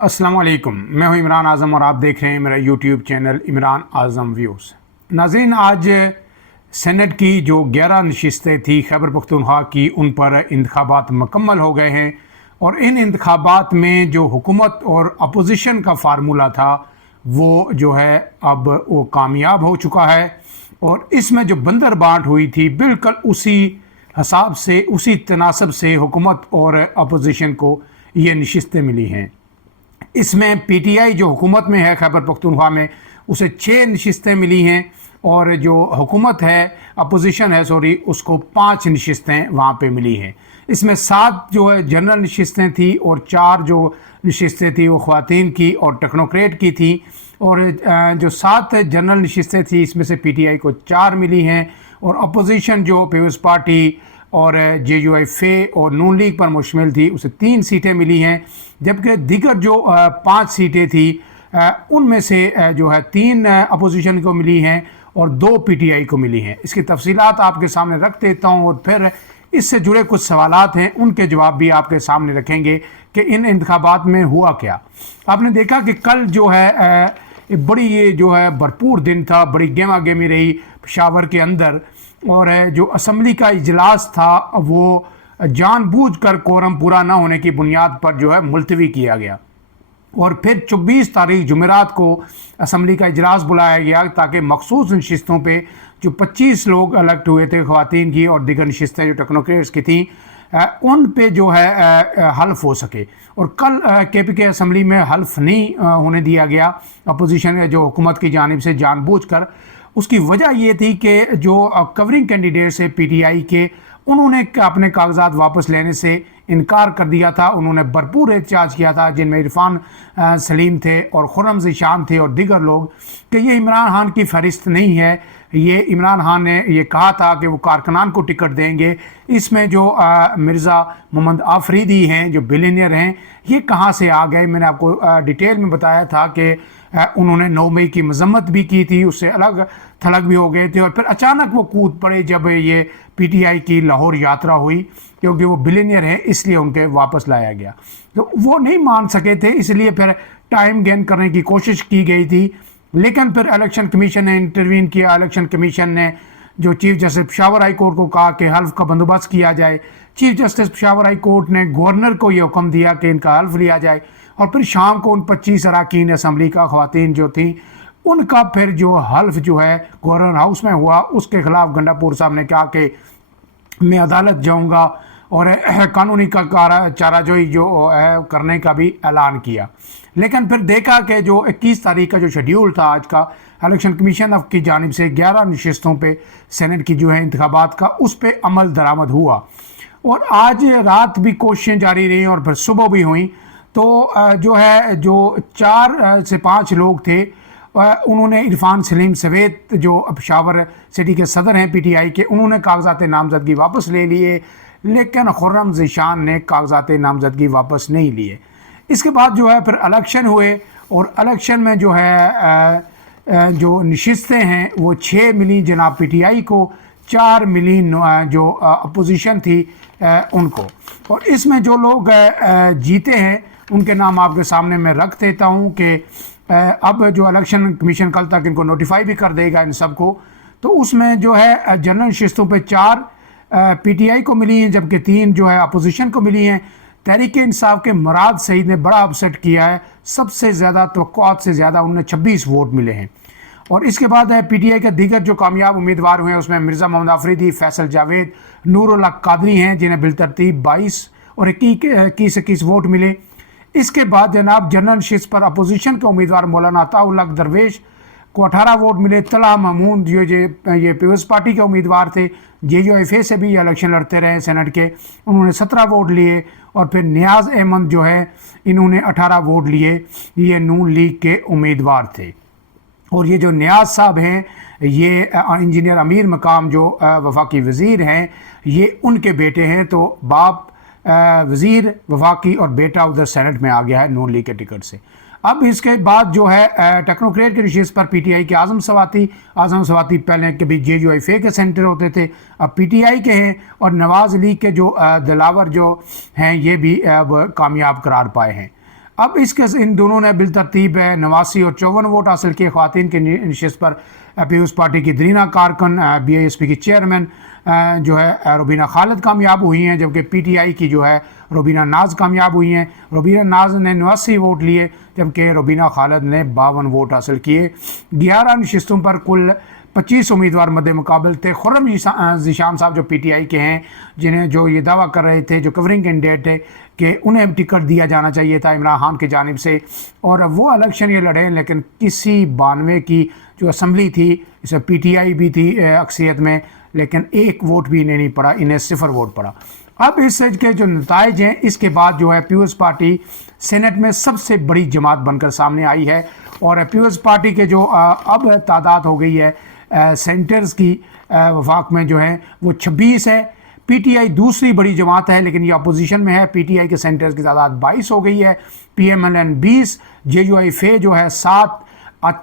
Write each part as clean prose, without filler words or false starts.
अस्सलाम वालेकुम। मैं हूं इमरान आज़म और आप देख रहे हैं मेरा यूट्यूब चैनल इमरान आज़म व्यूज़। नाज़रीन, आज सेनेट की जो 11 नशिस्तें थी खैबर पख्तूनख्वा की, उन पर इंतखाबात मुकम्मल हो गए हैं और इन इंतखाबात में जो हुकूमत और अपोजिशन का फार्मूला था वो जो है अब वो कामयाब हो चुका है। और इसमें जो बंदर बांट हुई थी बिल्कुल उसी हिसाब से, उसी तनासब से हुकूमत और अपोजिशन को ये नशिस्तें मिली हैं। इसमें पीटीआई जो हुकूमत में है खैबर पख्तूनख्वा में, उसे 6 नशिस्तें मिली हैं और जो हुकूमत है, अपोजिशन है सॉरी, उसको 5 नशिस्तें वहाँ पे मिली हैं। इसमें 7 जो है जनरल नशिस्तें थी और 4 जो नशिस्तें थी वो ख़वातीन की और टेक्नोक्रेट की थी। और जो 7 जनरल नशिस्तें थी इसमें से पीटीआई को 4 मिली हैं और अपोजिशन जो पीपल्स पार्टी और जेयूआईफे और नून लीग पर मुश्तमिल थी उसे 3 सीटें मिली हैं। जबकि दीगर जो 5 सीटें थी उनमें से जो है 3 अपोजिशन को मिली हैं और 2 पीटीआई को मिली हैं। इसकी तफसीलात आपके सामने रख देता हूँ और फिर इससे जुड़े कुछ सवालात हैं उनके जवाब भी आपके सामने रखेंगे कि इन इंतखाबात में हुआ क्या। आपने देखा कि कल जो है बड़ी ये जो है भरपूर दिन था, बड़ी गेमा गेमी रही पेशावर के अंदर और जो असम्बली का इजलास था वो जानबूझकर कोरम पूरा ना होने की बुनियाद पर जो है मुलतवी किया गया और फिर 24 तारीख जुमेरात को असम्बली का इजलास बुलाया गया ताकि मखसूस नशिस्तों पे जो 25 लोग इलेक्ट हुए थे ख़वातीन की और दिगर नशिस्तें जो टेक्नोक्रेट्स की थी उन पे जो है हल्फ हो सके। और कल केपीके असम्बली में हल्फ नहीं होने दिया गया अपोजिशन जो हुकूमत की जानिब से जानबूझकर। उसकी वजह ये थी कि जो कवरिंग कैंडिडेट्स है पीटीआई के, उन्होंने अपने कागजात वापस लेने से इनकार कर दिया था। उन्होंने भरपूर एहतजाज किया था, जिनमें इरफान सलीम थे और खुर्रम ज़ीशान थे और दीगर लोग, कि ये इमरान खान की फहरिस्त नहीं है। ये इमरान खान ने ये कहा था कि वो कारकुनान को टिकट देंगे। इसमें जो मिर्ज़ा मोहम्मद आफरीदी हैं जो बिलियनियर हैं, ये कहाँ से आ गए। मैंने आपको डिटेल में बताया था कि उन्होंने 9 मई की मजम्मत भी की थी, उससे अलग थलग भी हो गए थे और फिर अचानक वो कूद पड़े जब ये पीटीआई की लाहौर यात्रा हुई, क्योंकि वो बिलियनियर हैं इसलिए उनके वापस लाया गया। तो वो नहीं मान सके थे, इसलिए फिर टाइम गेन करने की कोशिश की गई थी। लेकिन फिर इलेक्शन कमीशन ने इंटरवीन किया। इलेक्शन कमीशन ने जो chief justice Peshawar high court को कहा कि हल्फ का बंदोबस्त किया जाए। Chief justice Peshawar high court ने गवर्नर को ये हुक्म दिया कि इनका हल्फ लिया जाए और फिर शाम को उन 25 अरकान असम्बली का ख़वातीन जो थी उनका फिर जो हल्फ जो है गवर्नर हाउस में हुआ। उसके खिलाफ गंडापुर साहब ने कहा कि मैं अदालत जाऊंगा और कानूनी का चाराजोई जो है करने का भी ऐलान किया। लेकिन फिर देखा कि जो 21 तारीख का जो शेड्यूल था आज का इलेक्शन कमीशन की जानिब से 11 नशिस्तों पे सेनेट की जो है इंतखाबात का, उस पर अमल दरामद हुआ और आज रात भी कोशिशें जारी रही और फिर सुबह भी हुई। तो जो है जो 4 से 5 लोग थे उन्होंने इरफान सलीम सवेद जो पेशावर सिटी के सदर हैं पीटीआई के, उन्होंने कागजात नामजदगी वापस ले लिए, लेकिन खुर्रम ज़ीशान ने कागजात नामजदगी वापस नहीं लिए। इसके बाद जो है फिर इलेक्शन हुए और इलेक्शन में जो है जो नशिस्तें हैं वो 6 मिली जनाब पीटीआई को, 4 मिली जो अपोजिशन थी उनको। और इसमें जो लोग जीते हैं उनके नाम आपके सामने मैं रख देता हूँ कि अब जो इलेक्शन कमीशन कल तक इनको नोटिफाई भी कर देगा इन सबको। तो उसमें जो है जनरल नशिस्तों पे 4 पीटीआई को मिली हैं जबकि 3 जो है अपोजिशन को मिली हैं। तहरीक इंसाफ के मुराद सईद ने बड़ा अपसेट किया है, सबसे ज़्यादा तवक्कुआत से ज़्यादा उन्हें 26 वोट मिले हैं। और इसके बाद है पीटीआई के दीगर जो कामयाब उम्मीदवार हुए हैं उसमें मिर्ज़ा मोहम्मद आफरीदी, फैसल जावेद, नूरुल्लाह कादरी हैं जिन्हें बिलतरतीब 22 और 21 वोट मिले। इसके बाद जनाब जनरल नशिस्त पर अपोजिशन के उम्मीदवार मौलाना अताउल्लाह दरवेश को 18 वोट मिले। तला महमूद ये पीपल्स पार्टी के उम्मीदवार थे, जेयूआईफे से भी ये इलेक्शन लड़ते रहे सेनेट के, उन्होंने 17 वोट लिए। और फिर नियाज़ अहमद जो है इन्होंने 18 वोट लिए, ये नून लीग के उम्मीदवार थे। और ये जो नियाज़ साहब हैं ये इंजीनियर अमीर मकाम जो वफाकी वज़ीर हैं ये उनके बेटे हैं। तो बाप वज़ीर वफाकी और बेटा उधर सेनेट में आ गया है नून लीग के टिकट से। अब इसके बाद जो है टेक्नोक्रेट के नशिस्त पर पीटीआई के आज़म सवाती पहले कभी जेयूआईफे के सेंटर होते थे, अब पीटीआई के हैं। और नवाज़ लीग के जो दिलावर जो हैं ये भी अब कामयाब करार पाए हैं। अब इन दोनों ने बिलतरतीब 89 और 54 वोट हासिल किए। ख्वातीन के नशिस्त पर पीपल्स पार्टी की दरीना कारकुन BISP की चेयरमैन जो है रुबीना खालिद कामयाब हुई हैं, जबकि PTI की जो है रुबीना नाज कामयाब हुई हैं। रुबीना नाज ने 89 वोट लिए, जबकि रुबीना खालिद ने 52 वोट हासिल किए। 11 नशिस्तों पर कुल 25 उम्मीदवार मद्दे मुकाबल थे। खुर्रम ज़ीशान साहब जो PTI के हैं, जिन्हें जो ये दावा कर रहे थे, जो कवरिंग कैंडिडेट थे कि उन्हें टिकट दिया जाना चाहिए था इमरान खान की जानिब से, और वो इलेक्शन ये लड़े, लेकिन किसी 92 की जो असम्बली थी, इसमें PTI भी थी अक्सरियत में, लेकिन एक वोट भी इन्हें नहीं पड़ा, इन्हें 0 वोट पड़ा। अब इस के जो नताइज हैं, इसके बाद जो है पीपल्स पार्टी सेनेट में सबसे बड़ी जमात बनकर सामने आई है, और पीपल्स पार्टी के जो अब तादाद हो गई है सेंटर्स की वफाक में जो है वो 26 है। PTI दूसरी बड़ी जमात है, लेकिन ये अपोजिशन में है। PTI के सेंटर्स की तादाद 22 हो गई है, PMLN 20, JUIFA जो है 7,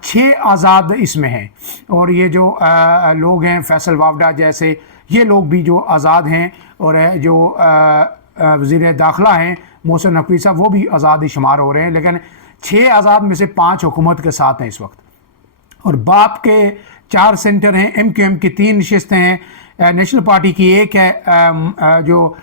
6 आज़ाद इसमें हैं, और ये जो लोग हैं फैसल वावडा जैसे ये लोग भी जो आज़ाद हैं, और जो वज़ीर दाखिला हैं मोहसिन नकवी साहब वो भी आज़ाद ही शुमार हो रहे हैं, लेकिन 6 आज़ाद में से 5 हुकूमत के साथ हैं इस वक्त। और बाप के 4 सेंटर हैं, MQM की 3 नशिस्तें हैं, नेशनल पार्टी की 1 है, जो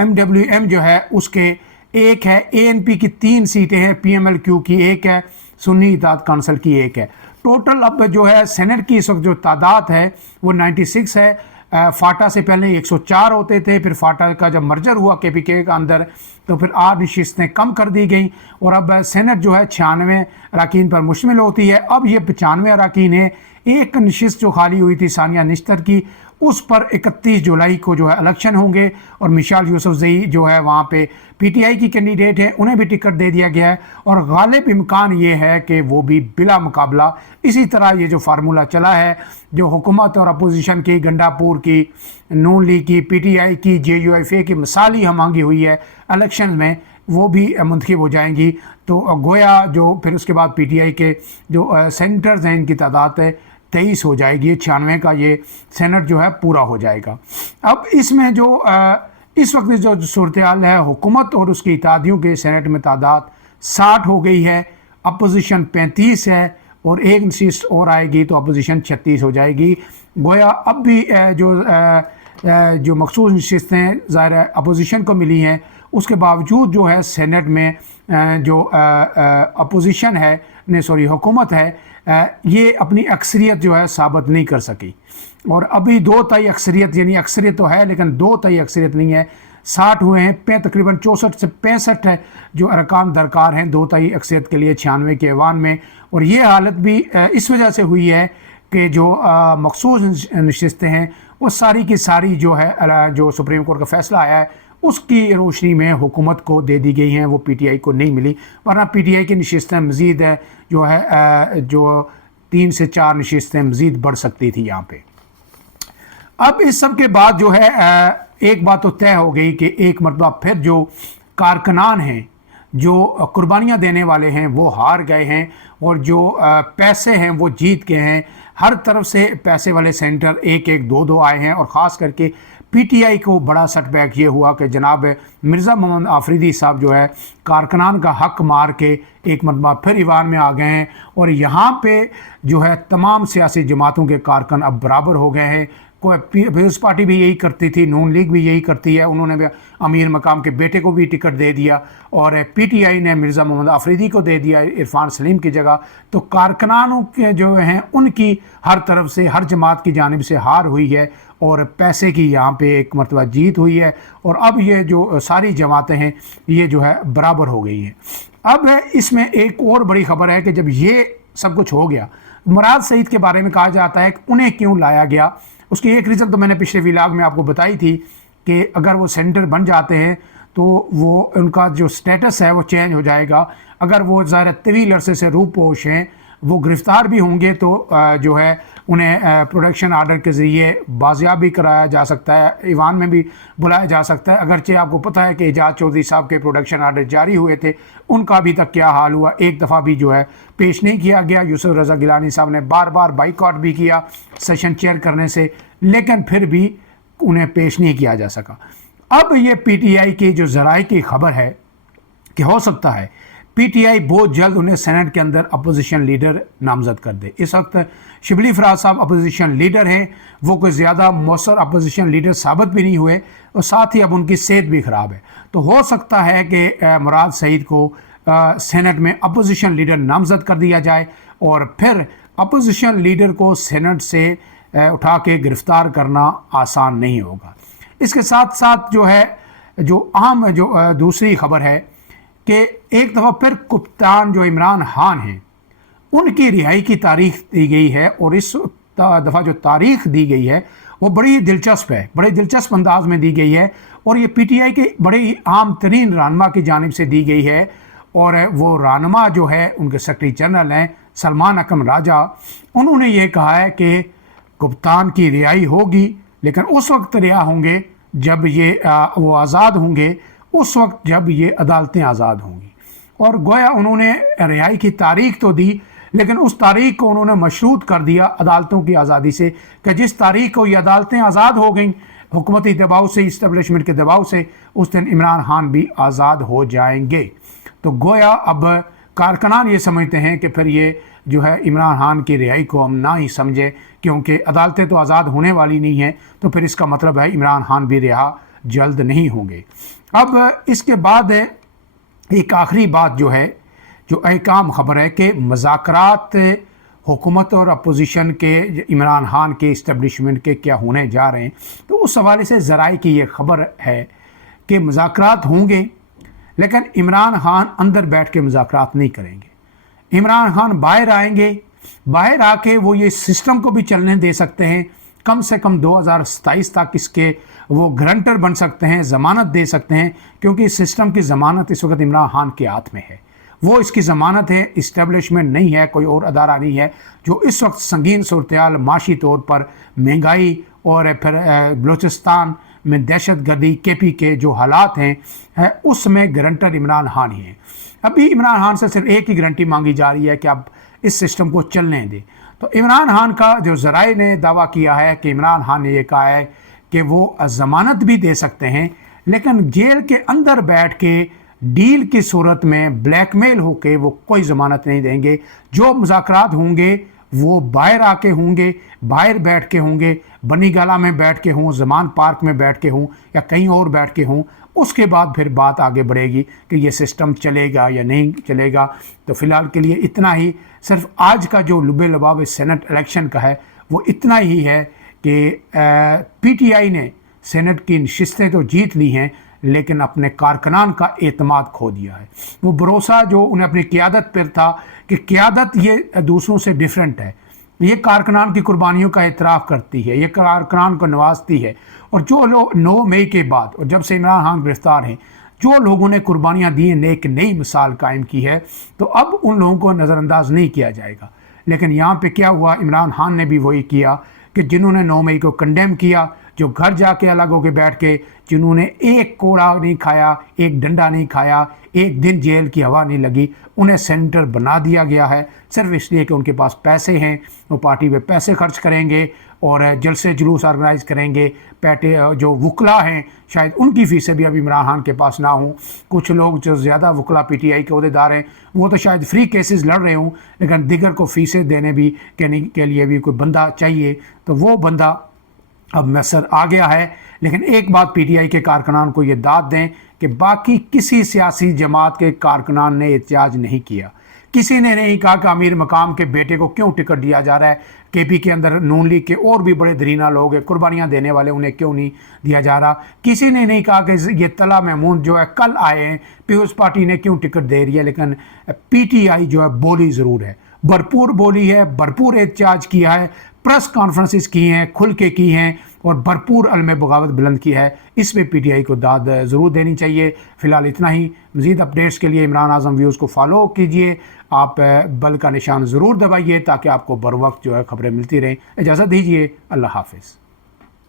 MWM जो है उसके 1 है, ANP की 3 सीटें हैं, PMLQ की 1 है, सुन्नी इत्तेहाद काउंसिल की 1 है। टोटल अब जो है सेनेट की इस वक्त जो तादाद है वो 96 है। फाटा से पहले 104 होते थे, फिर फाटा का जब मर्जर हुआ KPK का अंदर तो फिर 8 नशिस्तें कम कर दी गई, और अब सेनेट जो है 96 अरकान पर मुश्तमिल होती है। अब ये 95 अरकान है। एक नशिस्त जो खाली हुई थी सानिया निश्तर की, उस पर 31 जुलाई को जो है इलेक्शन होंगे, और मिशाल यूसुफजई जो है वहाँ पे PTI की कैंडिडेट है, उन्हें भी टिकट दे दिया गया है, और गालिब इम्कान ये है कि वो भी बिला मुकाबला। इसी तरह ये जो फार्मूला चला है, जो हुकूमत और अपोजिशन की, गंडापुर की, नून लीग की, PTI की, JUIFA की मिसाली हमआंगी हुई है इलेक्शन में, वो भी मुंतखब हो जाएंगी। तो गोया जो फिर उसके बाद PTI के जो सेंटर्स हैं इनकी तादाद है 23 हो जाएगी। 96 का ये सेनेट जो है पूरा हो जाएगा। अब इसमें जो इस वक्त जो सूरत हाल है, हुकूमत और उसकी इत्तेहादियों के सेनेट में तादाद 60 हो गई है, अपोजिशन 35 है, और एक नशिस्त और आएगी तो अपोजिशन 36 हो जाएगी। गोया अब भी जो मखसूस नशिस्तें ज़ाहिर है अपोजिशन को मिली हैं, उसके बावजूद जो है सेनेट में जो अपोजिशन है हुकूमत है, ये अपनी अक्सरियत जो है साबित नहीं कर सकी, और अभी 2 तिहाई अक्सरियत, यानी अक्सरियत तो है लेकिन 2 तिहाई अक्सरियत नहीं है। 60 हुए हैं, तकरीबन 64 से 65 है जो अरकान दरकार हैं 2 तिहाई अक्सरियत के लिए 96 के ऐवान में। और ये हालत भी इस वजह से हुई है कि जो मखसूस नशिस्तें हैं वो सारी की सारी जो है जो सुप्रीम कोर्ट का फैसला आया है उसकी रोशनी में हुकूमत को दे दी गई हैं, वो PTI को नहीं मिली, वरना PTI की नशिस्तें मज़ीद है जो है जो 3 से 4 नशिस्तें मज़ीद बढ़ सकती थी यहाँ पे। अब इस सब के बाद जो है एक बात तो तय हो गई कि एक मरतबा फिर जो कारकुनान हैं, जो कुर्बानियाँ देने वाले हैं वो हार गए हैं, और जो पैसे हैं वो जीत गए हैं। हर तरफ से पैसे वाले सेंटर 1-1, 2-2 आए हैं, और ख़ास करके PTI को बड़ा सेटबैक ये हुआ कि जनाब मिर्ज़ा मोहम्मद आफरीदी साहब जो है कारकुनान का हक मार के एक मरतबा फिर ईवान में आ गए हैं, और यहाँ पे जो है तमाम सियासी जमातों के कारकुन अब बराबर हो गए हैं। कोई पीपल्स पार्टी भी यही करती थी, नून लीग भी यही करती है, उन्होंने भी अमीर मकाम के बेटे को भी टिकट दे दिया, और PTI ने मिर्ज़ा मोहम्मद आफरीदी को दे दिया इरफान सलीम की जगह। तो कारकुनानों के जो हैं उनकी हर तरफ से, हर जमात की जानिब से हार हुई है, और पैसे की यहाँ पे एक मरतबा जीत हुई है, और अब ये जो सारी जमातें हैं ये जो है बराबर हो गई हैं। अब इसमें एक और बड़ी खबर है कि जब ये सब कुछ हो गया, मुराद सईद के बारे में कहा जाता है कि उन्हें क्यों लाया गया। उसकी एक रीज़न तो मैंने पिछले व्लॉग में आपको बताई थी कि अगर वो सेंटर बन जाते हैं तो वो उनका जो स्टेटस है वो चेंज हो जाएगा। अगर वो ज़ाहिर तवील अरसे से रूपोश हैं, वो गिरफ़्तार भी होंगे तो जो है उन्हें प्रोडक्शन आर्डर के ज़रिए बाजियाब भी कराया जा सकता है, ईवान में भी बुलाया जा सकता है। अगरचे आपको पता है कि एजाज चौधरी साहब के प्रोडक्शन आर्डर जारी हुए थे, उनका अभी तक क्या हाल हुआ, एक दफ़ा भी जो है पेश नहीं किया गया। यूसुफ रज़ा गिलानी साहब ने बार बार बाइकआउट भी किया सेशन चेयर करने से, लेकिन फिर भी उन्हें पेश नहीं किया जा सका। अब ये PTI की जो ज़राए की खबर है कि हो सकता है पीटीआई बहुत जल्द उन्हें सेनेट के अंदर अपोजिशन लीडर नामजद कर दे। इस वक्त शिबली फराज साहब अपोजिशन लीडर हैं, वो कोई ज़्यादा मौसर अपोजिशन लीडर साबित भी नहीं हुए और साथ ही अब उनकी सेहत भी ख़राब है। तो हो सकता है कि मुराद सईद को सेनेट में अपोजिशन लीडर नामजद कर दिया जाए और फिर अपोजिशन लीडर को सेनेट से उठा के गिरफ्तार करना आसान नहीं होगा। इसके साथ साथ जो है जो अहम जो दूसरी खबर है कि एक दफ़ा फिर कप्तान जो इमरान खान हैं उनकी रिहाई की तारीख दी गई है और इस दफ़ा जो तारीख दी गई है वो बड़ी दिलचस्प है, बड़े दिलचस्प अंदाज में दी गई है और ये पीटीआई के बड़े ही आम तरीन रहनुमा की जानिब से दी गई है। और वो रहनुमा जो है उनके सेक्रेटरी जनरल हैं सलमान अकरम राजा, उन्होंने ये कहा है कि कप्तान की रिहाई होगी, लेकिन उस वक्त रिहा होंगे जब ये वो आज़ाद होंगे, उस वक्त जब ये अदालतें आज़ाद होंगी। और गोया उन्होंने रिहाई की तारीख तो दी, लेकिन उस तारीख को उन्होंने मशरूत कर दिया अदालतों की आज़ादी से कि जिस तारीख को ये अदालतें आज़ाद हो गई हुकूमती दबाव से, इस्टेब्लिशमेंट के दबाव से, उस दिन इमरान खान भी आज़ाद हो जाएंगे। तो गोया अब कारकुनान ये समझते हैं कि फिर ये जो है इमरान खान की रिहाई को हम ना ही समझें, क्योंकि अदालतें तो आज़ाद होने वाली नहीं हैं, तो फिर इसका मतलब है इमरान खान भी रिहा जल्द नहीं होंगे। अब इसके बाद एक आखिरी बात जो है, जो अहकाम ख़बर है कि मुज़ाकरात हुकूमत और अपोजिशन के इमरान खान के इस्टेब्लिशमेंट के क्या होने जा रहे हैं। तो उस हवाले से ज़राए की ये ख़बर है कि मुज़ाकरात होंगे, लेकिन इमरान खान अंदर बैठ के मुज़ाकरात नहीं करेंगे। इमरान खान बाहर आएंगे, बाहर आके वो ये सिस्टम को भी चलने दे सकते हैं, कम से कम 2027 तक इसके वो गारंटर बन सकते हैं, ज़मानत दे सकते हैं, क्योंकि इस सिस्टम की ज़मानत इस वक्त इमरान खान के हाथ में है। वो इसकी ज़मानत है, इस्टेब्लिशमेंट नहीं है, कोई और अदारा नहीं है जो इस वक्त संगीन सूरत-ए-हाल माशी तौर पर महंगाई और फिर बलूचिस्तान में दहशत गर्दी KP के जो हालात हैं उसमें गारंटर इमरान खान ही हैं। अभी इमरान खान से सिर्फ एक ही गारंटी मांगी जा रही है कि आप इस सिस्टम को चलने दें। तो इमरान खान का जो ज़राए ने दावा किया है कि इमरान खान ने यह कहा है कि वो ज़मानत भी दे सकते हैं, लेकिन जेल के अंदर बैठ के डील की सूरत में ब्लैकमेल होके वो कोई ज़मानत नहीं देंगे। जो मुज़ाकरात होंगे वो बाहर आके होंगे, बाहर बैठ के होंगे, बनी गाला में बैठ के हों, ज़मान पार्क में बैठ के हों या कहीं और बैठ के हों। उसके बाद फिर बात आगे बढ़ेगी कि ये सिस्टम चलेगा या नहीं चलेगा। तो फ़िलहाल के लिए इतना ही। सिर्फ आज का जो लुबे लबाब सेनेट इलेक्शन का है वो इतना ही है कि PTI ने सेनेट की नशिस्तें तो जीत ली हैं, लेकिन अपने कारकुनान का एतमाद खो दिया है। वो भरोसा जो उन्हें अपनी क़यादत पर था कि क़यादत ये दूसरों से डिफरेंट है, ये कारकुनान की कुर्बानियों का एतराफ़ करती है, ये कारकुनान को नवाजती है। और जो लोग 9 मई के बाद और जब से इमरान खान गिरफ्तार हैं, जो लोगों ने कुर्बानियाँ दी हैं, एक नई मिसाल कायम की है, तो अब उन लोगों को नज़रअंदाज नहीं किया जाएगा। लेकिन यहाँ पे क्या हुआ, इमरान खान ने भी वही किया कि जिन्होंने 9 मई को कंडेम किया, जो घर जाके अलग होकर बैठ के, जिन्होंने एक कोड़ा नहीं खाया, एक डंडा नहीं खाया, एक दिन जेल की हवा नहीं लगी, उन्हें सेनेटर बना दिया गया है सिर्फ इसलिए कि उनके पास पैसे हैं, वो पार्टी पे पैसे खर्च करेंगे और जलसे जुलूस ऑर्गेनाइज़ करेंगे। पैटे जो वकला हैं शायद उनकी फ़ीसें भी अभी इमरान खान के पास ना हों। कुछ लोग जो ज़्यादा वकला PTI के अहदेदार हैं वो तो शायद फ्री केसेस लड़ रहे हों, लेकिन दिगर को फ़ीसें देने भी के लिए भी कोई बंदा चाहिए, तो वो बंदा अब मैसर आ गया है। लेकिन एक बात PTI के कारकुनान को ये दाद दें कि बाकी किसी सियासी जमात के कारकुनान ने एहतजाज नहीं किया। किसी ने नहीं कहा कि अमीर मकाम के बेटे को क्यों टिकट दिया जा रहा है, KP के अंदर नून लीग के और भी बड़े दरीना लोग हैं, कुर्बानियाँ देने वाले, उन्हें क्यों नहीं दिया जा रहा। किसी ने नहीं कहा कि ये तला महमूद जो है कल आए हैं, पीपल्स पार्टी ने क्यों टिकट दे रही है। लेकिन PTI जो है बोली ज़रूर है, भरपूर बोली है, भरपूर एहतजाज किया है, प्रेस कॉन्फ्रेंसेस की हैं, खुल के की हैं और भरपूर अलम बगावत बुलंद की है। इसमें PTI को दाद ज़रूर देनी चाहिए। फ़िलहाल इतना ही। मज़ीद अपडेट्स के लिए इमरान आज़म व्यूज़ को फॉलो कीजिए, आप बेल का निशान ज़रूर दबाइए ताकि आपको बर वक्त जो है ख़बरें मिलती रहें। इजाज़त दीजिए, अल्लाह हाफ़िज़।